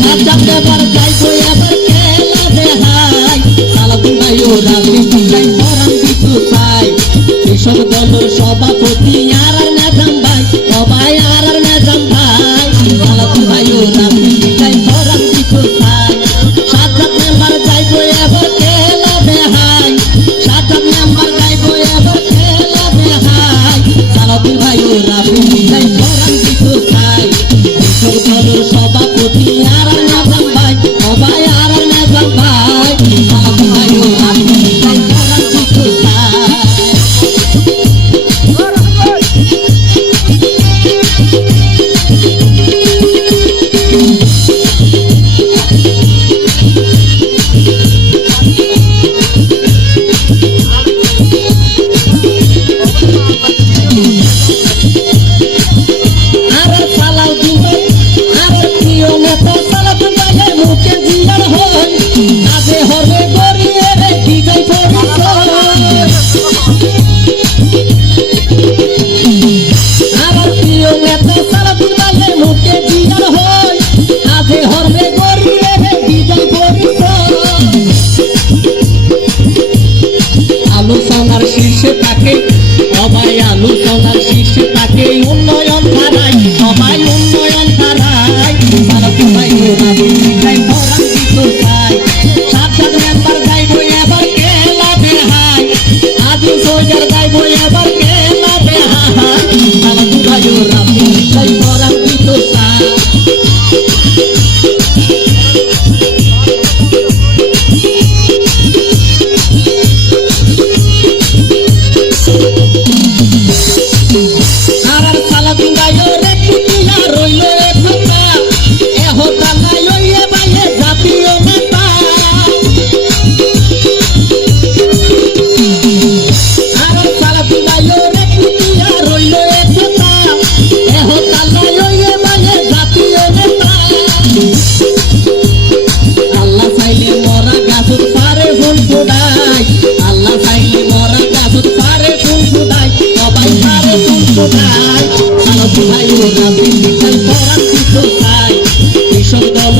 সাজাম এবার যাইবো এবার খেলা দেখাই সালাউদ্দিন ভাই ও রাজনীতি চাই পরাণ দিতু চাই কৃষক দল সভাপতি আর নেজাম ভাই সবাই আর নেজাম ভাই সালাউদ্দিন ভাই ও রাজনীতি চাই পরাণ দিতু চাই সাজাম মেম্বার যাইবো এবার খেলা দেখাই সাজাম মেম্বার যাইবো এবার খেলা দেখাই সালাউদ্দিন ভাই ও রাজনীতি চাই পরাণ দিতু চাই কৃষক দল সভাপতি আর নেজাম ভাই সবাই আর নেজাম ভাই সালাউদ্দিন ভাই ও রাজনীতি চাই পরাণ দিতু চাই আলোচনার শীর্ষে থাকে সবাই আলোচনার শীর্ষে থাকে উন্নয়ন ধারায় সবাই উন্নয়ন ধারায় সালাউদ্দিন ভাই ও রাজনীতি চাই পরাণ দিতু চাই সাজ্জাদ মেম্বার যাইবো এবার খেলা দেখাই আজিম সৌজার যাইবো এবার খেলা দেখাই সালাউদ্দিন ভাই ও রাজনীতি চাই পরাণ দিতু চাই সালাউদ্দিন ভাই ও রাজনীতি চাই পরাণ দিতু চাই কৃষক দল